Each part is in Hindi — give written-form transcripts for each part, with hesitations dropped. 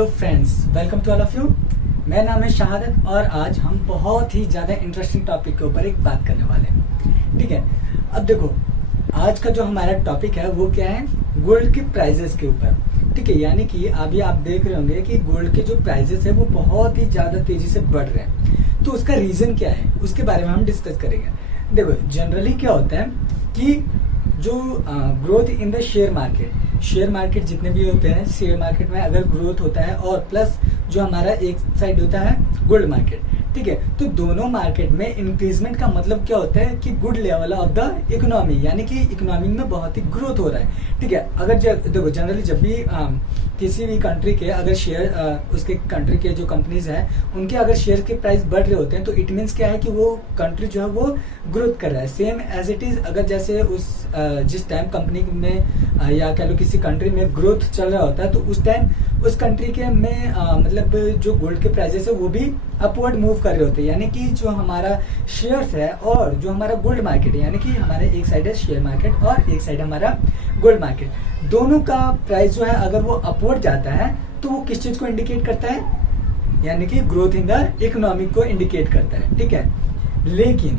Hello friends, welcome to all of you. मेरा नाम है शहादत और आज हम बहुत ही ज़्यादा इंटरेस्टिंग टॉपिक के ऊपर एक बात करने वाले हैं। ठीक है, अब देखो आज का जो हमारा टॉपिक है वो क्या है, गोल्ड के प्राइजेस के ऊपर। ठीक है, यानी कि अभी आप देख रहे होंगे कि गोल्ड के जो प्राइजेस है वो बहुत ही ज़्यादा तेजी से बढ़ रहे हैं। तो उसका रीज़न क्या है उसके बारे में हम डिस्कस करेंगे। देखो जनरली क्या होता है कि जो growth in the share market जितने भी होते हैं, शेयर मार्केट में अगर ग्रोथ होता है और प्लस जो हमारा एक साइड होता है गोल्ड मार्केट। ठीक है, तो दोनों मार्केट में इंक्रीजमेंट का मतलब क्या होता है कि good level of the economy, यानी कि इकोनॉमी में बहुत ही ग्रोथ हो रहा है। ठीक है, अगर देखो जनरली जब भी किसी भी कंट्री के अगर शेयर उसके कंट्री के जो कंपनीज हैं उनके अगर शेयर के प्राइस बढ़ रहे होते हैं तो इट मीन्स क्या है कि वो कंट्री जो है वो ग्रोथ कर रहा है। सेम एज इट इज अगर जैसे उस जिस टाइम कंपनी में या कह लो किसी कंट्री में ग्रोथ चल रहा होता है तो उस टाइम उस कंट्री के में मतलब जो गोल्ड के प्राइजेस है वो भी अपवर्ड मूव कर रहे होते हैं। यानी कि जो हमारा शेयर्स है और जो हमारा गोल्ड मार्केट है, यानी कि हमारे एक साइड है शेयर मार्केट और एक साइड हमारा गोल्ड मार्केट, दोनों का प्राइस जो है अगर वो अपवर्ड जाता है तो वो किस चीज को इंडिकेट करता है, यानी कि ग्रोथ इन द इकोनॉमी को इंडिकेट करता है। ठीक है, लेकिन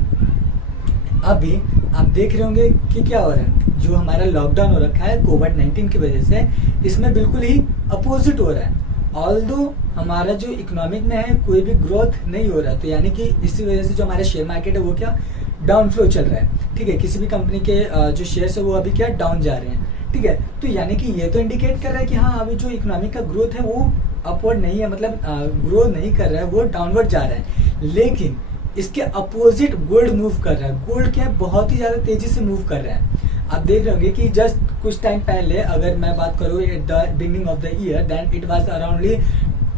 अभी आप देख रहे होंगे कि क्या हो रहा है, जो हमारा लॉकडाउन हो रखा है कोविड-19 की वजह से, इसमें बिल्कुल ही अपोजिट हो रहा है। ऑल्दो हमारा जो इकोनॉमिक में है कोई भी ग्रोथ नहीं हो रहा, तो यानी कि इसी वजह से जो हमारा शेयर मार्केट है वो क्या डाउन फ्लो चल रहा है। ठीक है, किसी भी कंपनी के जो शेयर्स है वो अभी क्या डाउन जा रहे हैं। ठीक है, तो यानी कि ये तो इंडिकेट कर रहा है कि हाँ अभी जो इकोनॉमिक का ग्रोथ है वो अपवर्ड नहीं है, मतलब ग्रो नहीं कर रहा है, वो डाउनवर्ड जा रहा है। लेकिन इसके अपोजिट गोल्ड मूव कर रहा है। गोल्ड क्या है, बहुत ही ज्यादा तेजी से मूव कर रहा है। आप देख रहे होंगे कि जस्ट कुछ टाइम पहले अगर मैं बात करूँ at the beginning of the year, then it was aroundly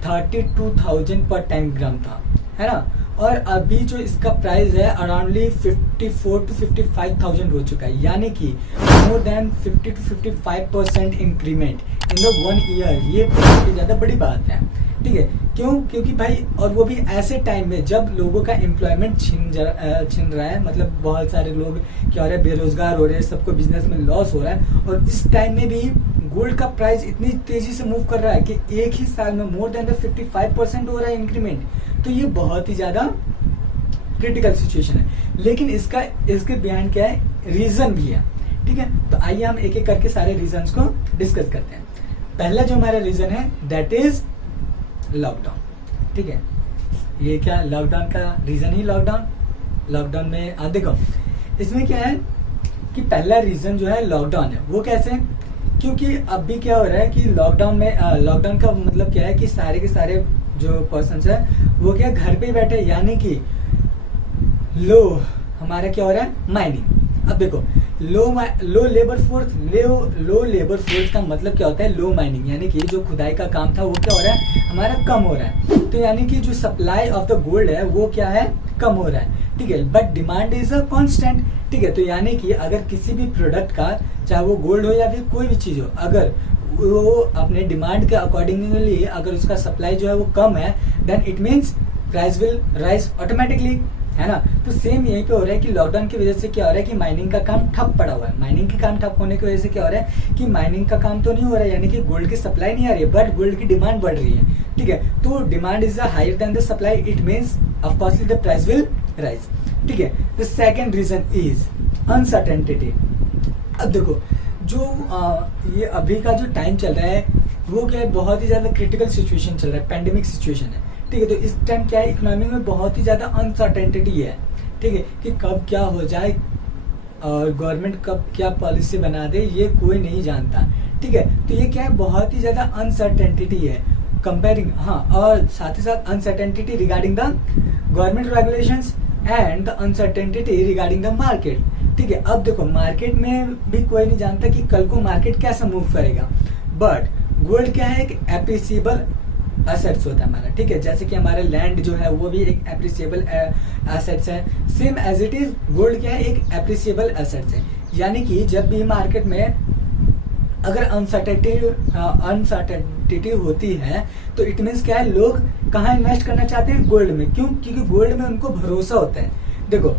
32,000 पर 10 ग्राम था, है ना। और अभी जो इसका प्राइस है अराउंडली 54 to 55,000 हो चुका है, यानी कि more than 50 to 55% increment in the 1 year. ये बहुत ही ज्यादा बड़ी बात है। ठीक है, क्यों? क्योंकि भाई, और वो भी ऐसे टाइम में जब लोगों का एम्प्लॉयमेंट छिन रहा है, मतलब बहुत सारे लोग क्या हो रहे हैं, बेरोजगार हो रहे हैं, सबको बिजनेस में लॉस हो रहा है, और इस टाइम में भी गोल्ड का प्राइस इतनी तेजी से मूव कर रहा है कि एक ही साल में मोर देन 55% हो रहा है इंक्रीमेंट। तो ये बहुत ही ज्यादा क्रिटिकल सिचुएशन है। लेकिन इसके बिहाइंड क्या है, रीजन भी है। ठीक है, तो आइए हम एक एक करके सारे रीजंस को डिस्कस करते हैं। पहला जो हमारा रीजन है दैट इज लॉकडाउन। ठीक है, ये क्या लॉकडाउन का रीजन ही लॉकडाउन में देखो इसमें क्या है कि पहला रीजन जो है लॉकडाउन है। वो कैसे? क्योंकि अभी क्या हो रहा है कि लॉकडाउन का मतलब क्या है कि सारे के सारे जो पर्सन्स है वो क्या घर पे बैठे, यानी कि हमारा क्या हो रहा है, माइनिंग। अब देखो लो लेबर फोर्स का मतलब क्या होता है, लो माइनिंग, यानी कि जो खुदाई का काम था वो क्या हो रहा है, हमारा कम हो रहा है। तो यानी कि जो सप्लाई ऑफ द गोल्ड है वो क्या है, कम हो रहा है। ठीक है, but demand is a constant. ठीक है, तो यानी कि अगर किसी भी प्रोडक्ट का, चाहे वो गोल्ड हो या फिर कोई भी चीज हो, अगर वो अपने डिमांड के अकॉर्डिंगली अगर उसका सप्लाई जो है वो कम है, then it means price will rise automatically, है ना। तो सेम यहीं पे हो रहा है कि लॉकडाउन की वजह से क्या हो रहा है कि माइनिंग का काम ठप पड़ा हुआ है। माइनिंग के काम ठप होने की वजह से क्या हो रहा है कि माइनिंग का काम तो नहीं हो रहा है, यानी कि गोल्ड की सप्लाई नहीं आ रही है, बट गोल्ड की डिमांड बढ़ रही है। ठीक है, तो demand is higher than the supply, it means of coursely the price will rise. ठीक है, the second reason is uncertainty. अब देखो जो ये अभी का जो टाइम चल रहा है वो क्या है, बहुत ही ज्यादा क्रिटिकल सिचुएशन चल रहा है, पैंडेमिक सिचुएशन है। ठीक है, तो इस टाइम क्या है, इकोनॉमी में बहुत ही ज्यादा अनसर्टेनिटी है। ठीक है, कि कब क्या हो जाए और गवर्नमेंट कब क्या पॉलिसी बना दे ये कोई नहीं जानता। ठीक है, तो ये क्या है, बहुत ही ज्यादा अनसर्टेनिटी है कंपेयरिंग, हाँ, और साथ ही साथ uncertainty regarding the government regulations and the uncertainty regarding the market. ठीक है, अब देखो मार्केट में भी कोई नहीं जानता कि कल को मार्केट कैसा मूव करेगा, बट गोल्ड क्या है, एक एप्रिसिएबल एसेट्स होता है हमारा। ठीक है, जैसे कि हमारा लैंड जो है वो भी एक एप्रिसिएबल एसेट्स है। Same as it is gold क्या है, एक एप्रिसिएबल एसेट्स है। यानी कि जब भी मार्केट में अगर अनसर्टेनिटी होती है तो इट मीन्स क्या है, लोग कहाँ इन्वेस्ट करना चाहते हैं, गोल्ड में। क्यों? क्योंकि गोल्ड में उनको भरोसा होता है। देखो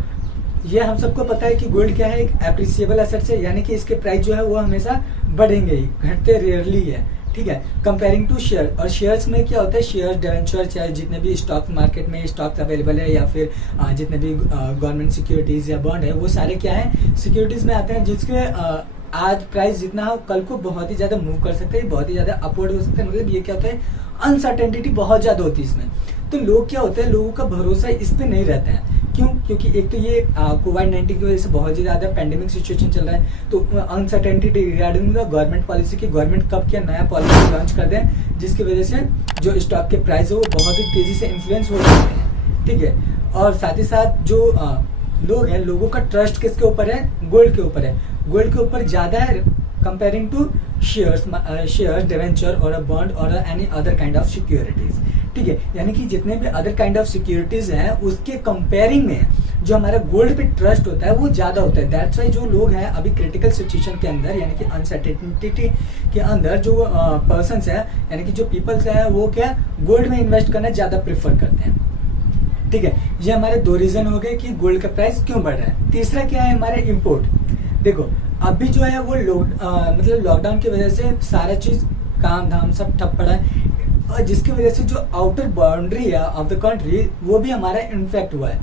ये हम सबको पता है कि गोल्ड क्या है, एक एप्रिसिएबल एसेट्स है, यानी कि इसके प्राइस जो है वो हमेशा बढ़ेंगे ही, घटते रेयरली है। ठीक है, कंपेयरिंग टू शेयर। और शेयर्स में क्या होता है, शेयर डिवेंचर चाहे जितने भी स्टॉक मार्केट में स्टॉक्स अवेलेबल है या फिर जितने भी गवर्नमेंट सिक्योरिटीज या बॉन्ड है, वो सारे क्या है, सिक्योरिटीज में आते हैं, जिसके आज प्राइस जितना हो कल को बहुत ही ज्यादा मूव कर सकते हैं, बहुत ही ज्यादा अपवर्ड हो सकते हैं। मतलब ये क्या होता है, अनसर्टेनिटी बहुत ज्यादा होती है इसमें। तो लोग क्या होते हैं, लोगों का भरोसा इस पे नहीं रहता है। क्यों? क्योंकि एक तो ये कोविड-19 की वजह से बहुत ही ज्यादा पैंडेमिक सिचुएशन चल रहा है, तो uncertainty regarding the government policy की, गवर्नमेंट कब क्या नया पॉलिसी लॉन्च कर दें, जिसकी वजह से जो स्टॉक के प्राइस है वो बहुत ही तेजी से इन्फ्लुएंस हो सकते हैं। ठीक है, और साथ ही साथ जो लोग हैं, लोगों का ट्रस्ट किसके ऊपर है, गोल्ड के ऊपर है। गोल्ड के ऊपर ज्यादा है कंपेयरिंग टू शेयर्स डिवेंचर और अ बॉन्ड और any other kind of securities. ठीक है, यानी कि जितने भी अदर काइंड ऑफ सिक्योरिटीज हैं उसके कंपेयरिंग में जो हमारा गोल्ड पे ट्रस्ट होता है वो ज्यादा होता है। दैट्स वाई जो लोग हैं अभी क्रिटिकल सिचुएशन के अंदर, यानी कि अनसर्टेनिटी के अंदर, जो पर्सन्स है यानी कि जो पीपल्स है, वो क्या गोल्ड में इन्वेस्ट करना ज्यादा प्रेफर करते हैं। ठीक है, ये हमारे दो रीजन हो गए कि गोल्ड का प्राइस क्यों बढ़ रहा है। तीसरा क्या है, हमारे इम्पोर्ट। देखो अभी जो है वो मतलब लॉकडाउन की वजह से सारा चीज काम धाम सब ठप पड़ा है, और जिसकी वजह से जो आउटर बाउंड्री है ऑफ द कंट्री वो भी हमारा इन्फेक्ट हुआ है।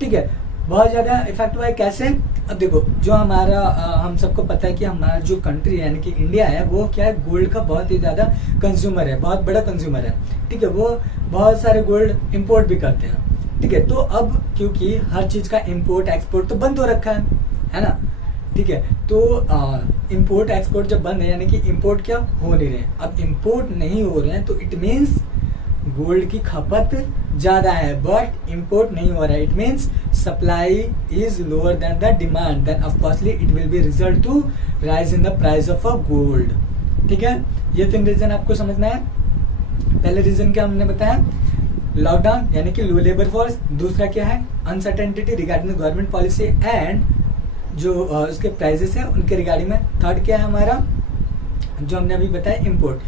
ठीक है, बहुत ज्यादा इफेक्ट हुआ है। कैसे? अब देखो जो हमारा हम सबको पता है कि हमारा जो कंट्री है यानी कि इंडिया है, वो क्या है, गोल्ड का बहुत ही ज्यादा कंज्यूमर है, बहुत बड़ा कंज्यूमर है। ठीक है, वो बहुत सारे गोल्ड इंपोर्ट भी करते हैं। ठीक है, तो अब क्योंकि हर चीज का इंपोर्ट एक्सपोर्ट तो बंद हो रखा है ना। ठीक है, तो इंपोर्ट एक्सपोर्ट जब बंद है यानी कि इंपोर्ट क्या हो नहीं रहे, अब इंपोर्ट नहीं हो रहे हैं, तो इट मीन्स गोल्ड की खपत ज्यादा है बट इंपोर्ट नहीं हो रहा है। It means supply is lower than the demand, then of coursely it will be result to rise in the price of a gold. ठीक है, ये तीन रीजन आपको समझना है। पहले रीजन क्या हमने बताया, लॉकडाउन यानी कि लो लेबर फोर्स। दूसरा क्या है, uncertainty regarding the government policy and जो उसके प्राइजेस है उनके रिगार्डिंग में। थर्ड क्या है हमारा, जो हमने अभी बताया, इम्पोर्ट।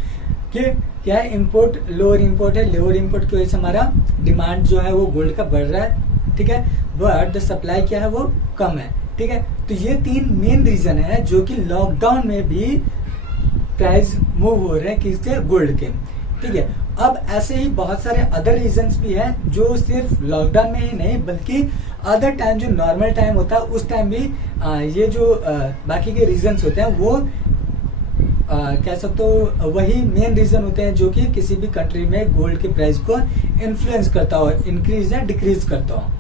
क्या है, इम्पोर्ट लोअर इम्पोर्ट है, लोअर इम्पोर्ट की वजह से हमारा डिमांड जो है वो गोल्ड का बढ़ रहा है। ठीक है, बट द सप्लाई क्या है वो कम है। ठीक है, तो ये तीन मेन रीजन है जो कि लॉकडाउन में भी प्राइस मूव हो रहे हैं किसके, गोल्ड के। ठीक है, अब ऐसे ही बहुत सारे अदर रीजंस भी हैं जो सिर्फ लॉकडाउन में ही नहीं बल्कि अदर टाइम जो नॉर्मल टाइम होता है उस टाइम भी ये जो बाकी के रीजंस होते हैं वो कह सकते हो वही मेन रीजन होते हैं जो कि किसी भी कंट्री में गोल्ड के प्राइस को इन्फ्लुएंस करता हो, इंक्रीज या डिक्रीज करता हो।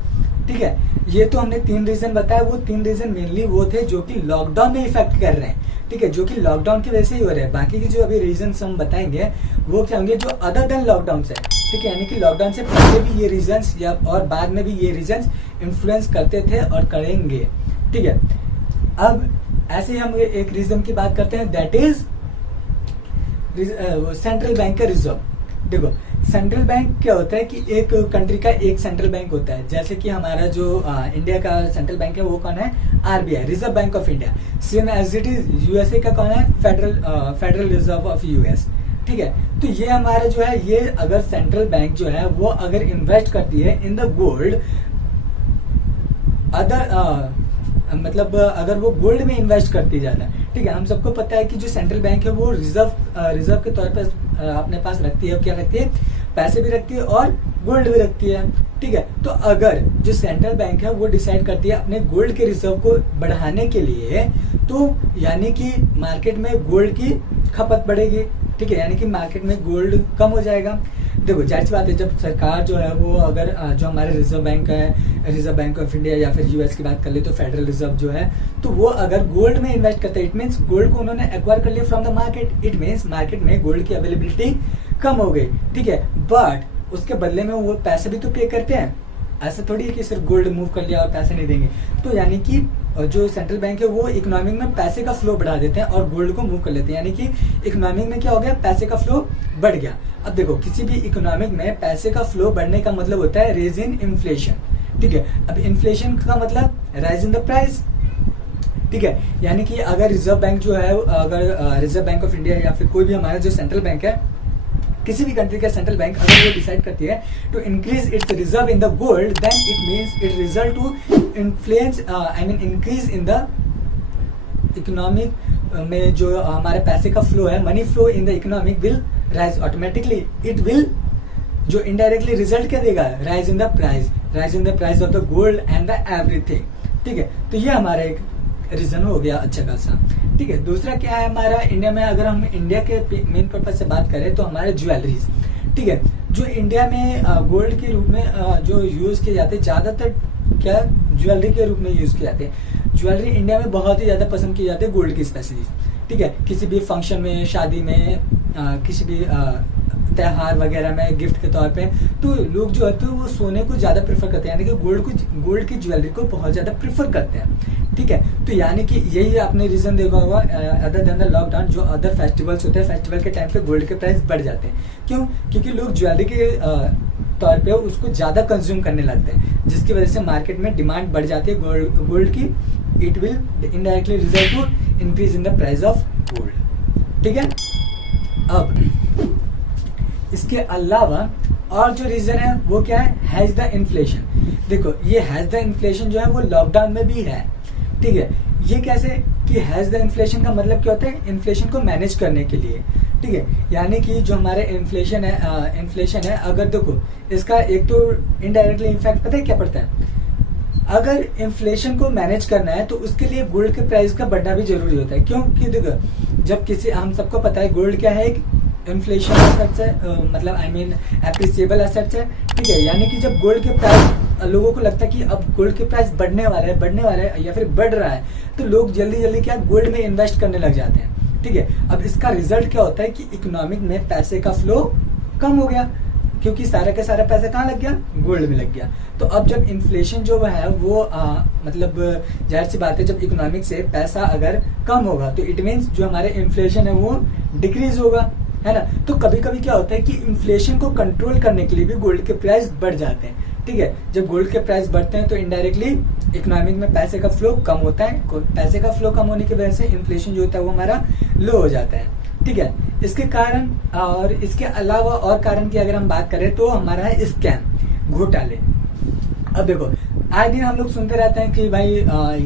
ठीक है, ये तो हमने तीन रीजन बताया, वो तीन रीजन मेनली वो थे जो कि लॉकडाउन में इफेक्ट कर रहे हैं। ठीक है, जो कि लॉकडाउन की वजह से ही हो रहे हैं। बाकी की जो अभी रीजन हम बताएंगे वो क्या होंगे, जो अदर देन लॉकडाउन से। ठीक है, यानी कि लॉकडाउन से पहले भी ये रीजंस या और बाद में भी ये रीजंस इन्फ्लुएंस करते थे और करेंगे। ठीक है, अब ऐसे ही हम एक रीजन की बात करते हैं, दैट इज सेंट्रल बैंक का रिजर्व। देखो सेंट्रल बैंक क्या होता है कि एक कंट्री का एक सेंट्रल बैंक होता है। जैसे कि हमारा जो इंडिया का सेंट्रल बैंक है वो कौन है, RBI, Reserve Bank of India. Same as it is USA का कौन है, फेडरल रिजर्व ऑफ यूएस। ठीक है, तो ये हमारा जो है, ये अगर सेंट्रल बैंक जो है वो अगर इन्वेस्ट करती है इन द गोल्ड, अदर मतलब अगर वो गोल्ड में इन्वेस्ट करती ज्यादा। ठीक है, हम सबको पता है कि जो सेंट्रल बैंक है वो रिजर्व के तौर पर अपने पास रखती है, क्या रखती है, पैसे भी रखती है और गोल्ड भी रखती है। ठीक है, तो अगर जो सेंट्रल बैंक है वो डिसाइड करती है अपने गोल्ड के रिजर्व को बढ़ाने के लिए, तो यानी कि मार्केट में गोल्ड की खपत बढ़ेगी। ठीक है, यानी कि मार्केट में गोल्ड कम हो जाएगा। देखो जाहिर सी बात है, जब सरकार जो है वो अगर जो हमारे रिजर्व बैंक है, रिजर्व बैंक ऑफ इंडिया या फिर यूएस की बात कर ले तो फेडरल रिजर्व जो है, तो वो अगर गोल्ड में इन्वेस्ट करते हैं, इट मीन्स गोल्ड को उन्होंने एक्वायर कर लिया from the market. It means market में गोल्ड की अवेलेबिलिटी कम हो गई। ठीक है, बट उसके बदले में वो पैसे भी तो पे करते हैं। ऐसा थोड़ी है कि सिर्फ गोल्ड मूव कर लिया और पैसे नहीं देंगे। तो यानी कि जो सेंट्रल बैंक है वो इकोनॉमी में पैसे का फ्लो बढ़ा देते हैं और गोल्ड को मूव कर लेते हैं। यानी कि इकोनॉमी में क्या हो गया, पैसे का फ्लो बढ़ गया। अब देखो किसी भी इकोनॉमिक में पैसे का फ्लो बढ़ने का मतलब होता है रेज इन इन्फ्लेशन। ठीक है, अब इन्फ्लेशन का मतलब राइज इन द प्राइस। ठीक है, यानी कि अगर रिजर्व बैंक जो है, अगर रिजर्व बैंक ऑफ इंडिया या फिर कोई भी हमारा जो सेंट्रल बैंक है, किसी भी कंट्री का सेंट्रल बैंक अगर वो डिसाइड करती है to increase its reserve in the gold, then it means it result to influence increase in the economic में जो हमारे पैसे का फ्लो है, money flow in the economic will rise automatically, it will जो इनडायरेक्टली रिजल्ट क्या देगा, rise in the price of the gold and the everything. ठीक है, तो ये हमारा एक रीजन हो गया अच्छा खासा। ठीक है, दूसरा क्या है हमारा इंडिया में, अगर हम इंडिया के मेन पर्पज से बात करें तो हमारे ज्वेलरीज। ठीक है, जो इंडिया में गोल्ड के रूप में जो यूज किए जाते हैं, ज्यादातर क्या ज्वेलरी के रूप में यूज किए जाते हैं। ज्वेलरी इंडिया में बहुत ही ज्यादा पसंद की जाती है, गोल्ड की स्पेशली। ठीक है, किसी भी फंक्शन में, शादी में, किसी भी त्योहार वगैरह में गिफ्ट के तौर पे, तो लोग जो है तो वो सोने को ज्यादा प्रेफर करते हैं, यानी कि गोल्ड की ज्वेलरी को बहुत ज्यादा प्रेफर करते हैं। ठीक है, तो यानी कि यही आपने रीजन देखा होगा, अदर देन द लॉकडाउन, जो अदर फेस्टिवल्स होते हैं, फेस्टिवल के टाइम पे गोल्ड के प्राइस बढ़ जाते हैं। क्यों? क्योंकि लोग ज्वेलरी के तौर पे उसको ज्यादा कंज्यूम करने लगते हैं, जिसकी वजह से मार्केट में डिमांड बढ़ जाती है गोल्ड की। It will indirectly result to increase in the price of gold. ठीक है, अब इसके अलावा और जो रीजन है वो क्या है, हैज द इन्फ्लेशन। देखो, ये हैज द इन्फ्लेशन जो है वो लॉकडाउन में भी है। ठीक है, ये कैसे कि हैज द इन्फ्लेशन का मतलब क्या होता है, इन्फ्लेशन को मैनेज करने के लिए। ठीक है, यानी कि जो हमारे इन्फ्लेशन है, अगर देखो इसका एक तो इनडायरेक्टली इम्पैक्ट पता है क्या पड़ता है, अगर इन्फ्लेशन को मैनेज करना है तो उसके लिए गोल्ड के प्राइस का बढ़ना भी जरूरी होता है। क्यों? कि देखो, जब किसी, हम सबको पता है गोल्ड क्या है, एक इन्फ्लेशन एसेट्स है, मतलब आई मीन एप्रिसिएबल एसेट्स है। ठीक है, यानी कि जब गोल्ड के प्राइस, लोगों को लगता है कि अब गोल्ड के प्राइस बढ़ने वाला है या फिर बढ़ रहा है, तो लोग जल्दी जल्दी क्या गोल्ड में इन्वेस्ट करने लग जाते हैं। ठीक है, अब इसका रिजल्ट क्या होता है कि इकोनॉमिक में पैसे का फ्लो कम हो गया, क्योंकि सारा का सारा पैसा कहाँ लग गया, गोल्ड में लग गया। तो अब जब इन्फ्लेशन जो है वो मतलब जाहिर सी बात है, जब इकोनॉमिक से पैसा अगर कम होगा तो इट मीन्स जो हमारे इन्फ्लेशन है वो डिक्रीज होगा, है ना। तो कभी कभी क्या होता है कि इन्फ्लेशन को कंट्रोल करने के लिए भी गोल्ड के प्राइस बढ़ जाते हैं। ठीक है, जब गोल्ड के प्राइस बढ़ते हैं तो इनडायरेक्टली इकोनॉमिक में पैसे का फ्लो कम होता है। पैसे का फ्लो कम होने की वजह से इन्फ्लेशन जो होता है वो हमारा लो हो जाता है। ठीक है, इसके कारण और इसके अलावा और कारण की अगर हम बात करें तो हमारा है स्कैम, घोटाले। अब देखो, आए दिन हम लोग सुनते रहते हैं कि भाई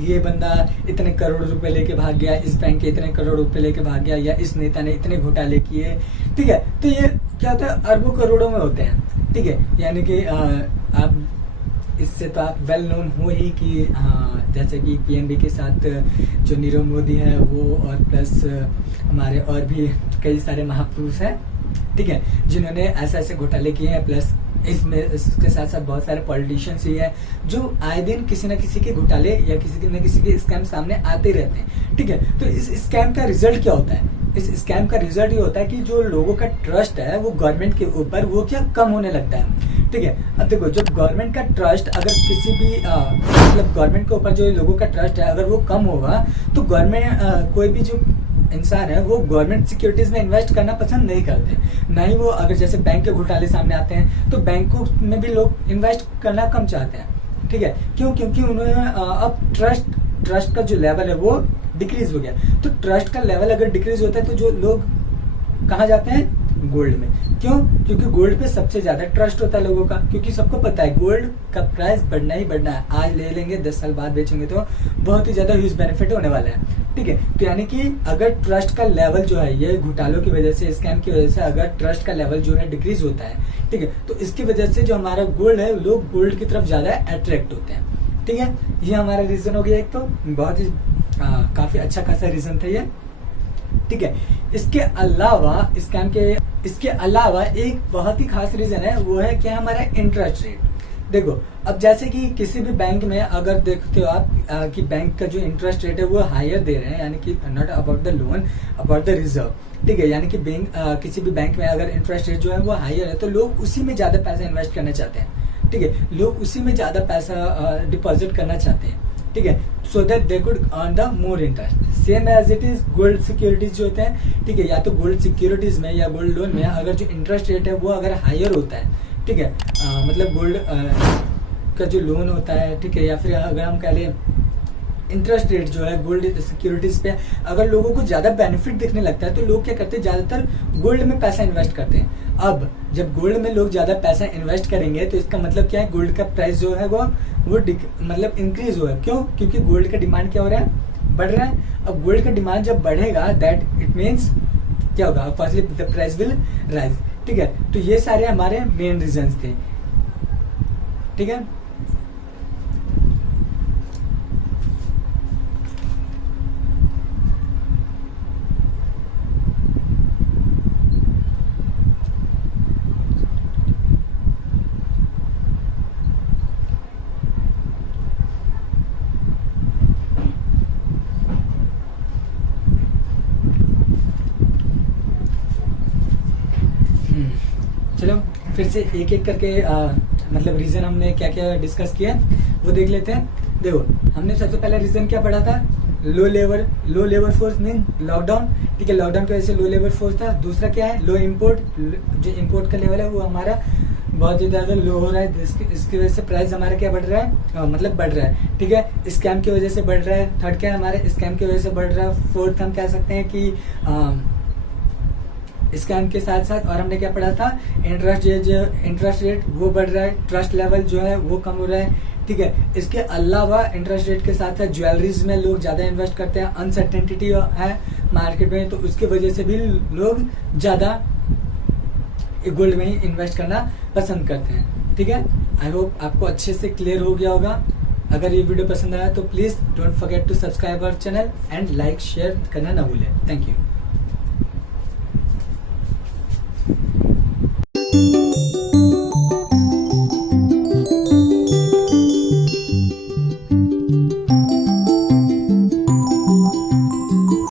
ये बंदा इतने करोड़ रुपए लेके भाग गया, इस बैंक के इतने करोड़ रुपए लेके भाग गया, या इस नेता ने इतने घोटाले किए। ठीक है, तो ये क्या होता है, अरबों करोड़ों में होते हैं। ठीक है, यानी कि आप इससे तो आप वेल नोन हो ही कि जैसे कि पीएनबी के साथ जो नीरव मोदी है वो, और प्लस हमारे और भी कई सारे महापुरुष हैं। ठीक है, जिन्होंने ऐसे घोटाले किए हैं। प्लस इसमें इसके साथ साथ बहुत सारे पॉलिटिशियंस ही हैं जो आए दिन किसी न किसी के घोटाले या किसी न किसी के स्कैम सामने आते रहते हैं। ठीक है, तो इस स्कैम का रिजल्ट क्या होता है, इस स्कैम का रिजल्ट ये होता है कि जो लोगों का ट्रस्ट है वो गवर्नमेंट के ऊपर वो क्या कम होने लगता है। ठीक है, अब देखो, जब गवर्नमेंट का ट्रस्ट अगर किसी भी मतलब गवर्नमेंट के ऊपर जो लोगों का ट्रस्ट है अगर वो कम होगा तो गवर्नमेंट कोई भी जो इंसान है वो गवर्नमेंट सिक्योरिटीज में इन्वेस्ट करना पसंद नहीं करते। ना ही वो, अगर जैसे बैंक के घोटाले सामने आते हैं तो बैंकों में भी लोग इन्वेस्ट करना कम चाहते हैं। ठीक है, क्यों? क्योंकि उन्होंने अब ट्रस्ट का जो लेवल है वो डिक्रीज हो गया। तो ट्रस्ट का लेवल अगर डिक्रीज होता है तो जो लोग कहाँ जाते हैं, गोल्ड में। क्यों? क्योंकि गोल्ड पे सबसे ज्यादा ट्रस्ट होता है लोगों का, क्योंकि सबको पता है गोल्ड का प्राइस बढ़ना ही बढ़ना है। आज ले लेंगे 10 साल बाद बेचेंगे तो बहुत ही ज्यादा ह्यूज बेनिफिट होने वाला है। ठीक है, तो यानी कि अगर ट्रस्ट का लेवल जो है, ये घोटालों की वजह से, स्कैम की वजह से अगर ट्रस्ट का लेवल जो है डिक्रीज होता है, ठीक है, तो इसकी वजह से जो हमारा गोल्ड है, लोग गोल्ड की तरफ ज्यादा अट्रैक्ट होते हैं। ठीक है, ये हमारा रीजन हो गया एक, तो बहुत ही काफी अच्छा खासा रीजन था ये। ठीक है, इसके अलावा एक बहुत ही खास रीजन है, वो है क्या, हमारा इंटरेस्ट रेट। देखो, अब जैसे कि किसी भी बैंक में अगर देखते हो आप कि बैंक का जो इंटरेस्ट रेट है वो हायर दे रहे हैं, यानी कि not about the loan, about the reserve. ठीक है, यानी कि बैंक किसी भी बैंक में अगर इंटरेस्ट रेट जो है वो हायर है तो लोग उसी में ज्यादा पैसा इन्वेस्ट करना चाहते हैं। ठीक है, लोग उसी में ज्यादा पैसा डिपॉजिट करना चाहते हैं। ठीक है, so that they could earn the more interest, same as it is gold securities जो होते हैं। ठीक है, या तो गोल्ड सिक्योरिटीज में या गोल्ड लोन में अगर जो इंटरेस्ट रेट है वो अगर हायर होता है, ठीक है, मतलब गोल्ड का जो लोन होता है, ठीक है, या फिर अगर हम कह लें इंटरेस्ट रेट जो है गोल्ड सिक्योरिटीज पे अगर लोगों को ज्यादा बेनिफिट दिखने लगता है तो लोग क्या करते हैं, ज्यादातर गोल्ड में पैसा इन्वेस्ट करते हैं। अब जब गोल्ड में लोग ज्यादा पैसा इन्वेस्ट करेंगे तो इसका मतलब क्या है, गोल्ड का प्राइस जो है वो मतलब इंक्रीज हुआ है। क्यों? क्योंकि गोल्ड का डिमांड क्या हो रहा है, बढ़ रहा है। अब गोल्ड का डिमांड जब बढ़ेगा दैट इट मीन्स क्या होगा, firstly the price will rise. ठीक है, तो ये सारे हमारे मेन रीजंस थे। ठीक है, चलो फिर से एक एक करके मतलब रीजन हमने क्या क्या डिस्कस किया वो देख लेते हैं। देखो, हमने सबसे पहला रीजन क्या पढ़ा था, लो लेबर फोर्स मीन लॉकडाउन। ठीक है, लॉकडाउन की वजह से लो लेबर फोर्स था। दूसरा क्या है, लो इम्पोर्ट, जो इम्पोर्ट का लेवल है वो हमारा बहुत ही ज्यादा लो हो रहा है, इसकी वजह से प्राइस हमारा क्या बढ़ रहा है, मतलब बढ़ रहा है। ठीक है, स्कैम की वजह से बढ़ रहा है। थर्ड क्या है, हमारे स्कैम की वजह से बढ़ रहा है। फोर्थ हम कह सकते हैं कि स्कैम के साथ साथ और हमने क्या पढ़ा था, इंटरेस्ट रेट वो बढ़ रहा है, ट्रस्ट लेवल जो है वो कम हो रहा है। ठीक है, इसके अलावा इंटरेस्ट रेट के साथ साथ ज्वेलरीज में लोग ज़्यादा इन्वेस्ट करते हैं, अनसर्टेनिटी है मार्केट में, तो उसकी वजह से भी लोग ज़्यादा गोल्ड में ही इन्वेस्ट करना पसंद करते हैं। ठीक है, आई होप आपको अच्छे से क्लियर हो गया होगा। अगर ये वीडियो पसंद आया तो please don't forget to subscribe our channel and like share करना ना भूलें। Thank you.